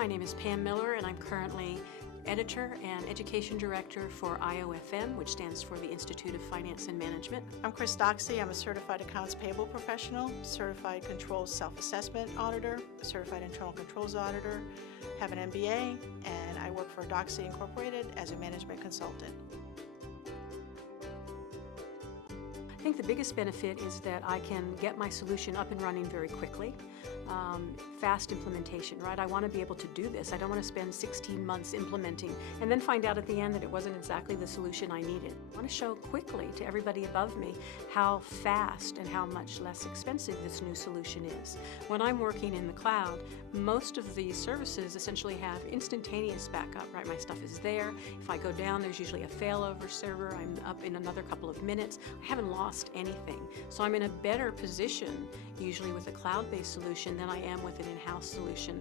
My name is Pam Miller, and I'm currently Editor and Education Director for IOFM, which stands for the Institute of Finance and Management. I'm Chris Doxey. I'm a Certified Accounts Payable Professional, Certified Controls Self-Assessment Auditor, a Certified Internal Controls Auditor, have an MBA, and I work for Doxey Incorporated as a Management Consultant. I think the biggest benefit is that I can get my solution up and running very quickly. Fast implementation, right? I want to be able to do this. I don't want to spend 16 months implementing and then find out at the end that it wasn't exactly the solution I needed. I want to show quickly to everybody above me how fast and how much less expensive this new solution is. When I'm working in the cloud, most of these services essentially have instantaneous backup, right? My stuff is there. If I go down, there's usually a failover server. I'm up in another couple of minutes. I haven't lost anything. So I'm in a better position, usually with a cloud-based solution, than I am with an in-house solution.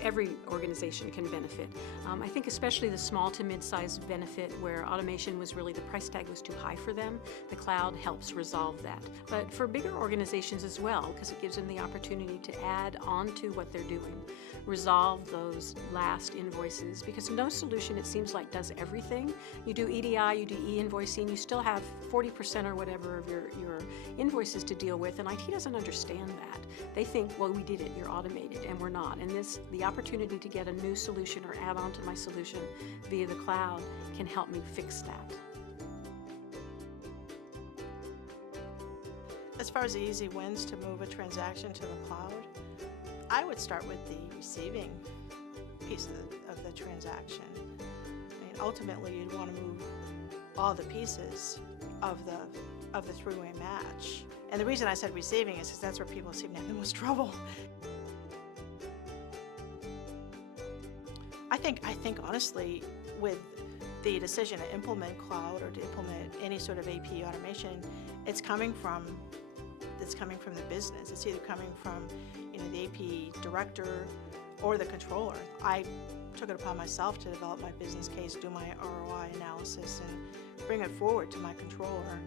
Every organization can benefit. I think especially the small to mid-sized benefit where automation was really, the price tag was too high for them. The cloud helps resolve that. But for bigger organizations as well, because it gives them the opportunity to add on to what they're doing, resolve those last invoices, because no solution, it seems like, does everything. You do EDI, you do e-invoicing, you still have 40% or whatever of your invoices to deal with, and IT doesn't understand that. They think, well, we did it, you're automated, and we're not. And the opportunity to get a new solution or add on to my solution via the cloud can help me fix that. As far as the easy wins to move a transaction to the cloud, I would start with the receiving piece of the transaction. I mean, ultimately, you'd want to move all the pieces of the three-way match. And the reason I said receiving is because that's where people seem to have the most trouble. I think honestly, with the decision to implement cloud or to implement any sort of AP automation, it's coming from the business. It's either coming from the AP director or the controller. I took it upon myself to develop my business case, do my ROI analysis, and bring it forward to my controller.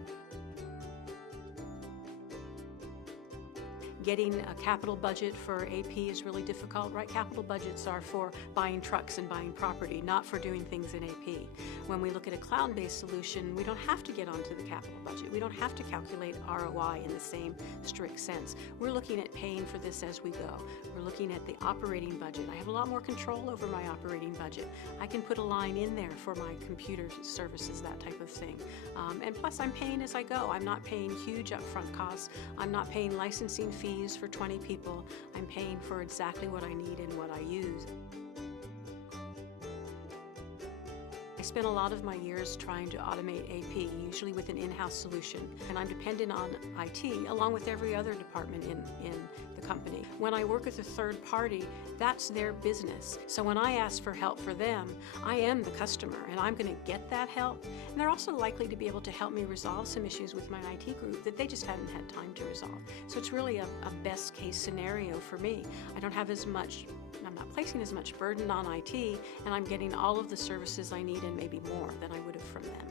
Getting a capital budget for AP is really difficult, right? Capital budgets are for buying trucks and buying property, not for doing things in AP. When we look at a cloud-based solution, we don't have to get onto the capital budget. We don't have to calculate ROI in the same strict sense. We're looking at paying for this as we go. We're looking at the operating budget. I have a lot more control over my operating budget. I can put a line in there for my computer services, that type of thing. And plus, I'm paying as I go. I'm not paying huge upfront costs. I'm not paying licensing fees for 20 people. I'm paying for exactly what I need and what I use. I spent a lot of my years trying to automate AP, usually with an in-house solution, and I'm dependent on IT along with every other department in the company. When I work with a third party, that's their business. So when I ask for help for them, I am the customer and I'm going to get that help. And they're also likely to be able to help me resolve some issues with my IT group that they just hadn't had time to resolve. So it's really a best case scenario for me. I'm not placing as much burden on IT, and I'm getting all of the services I need and maybe more than I would have from them.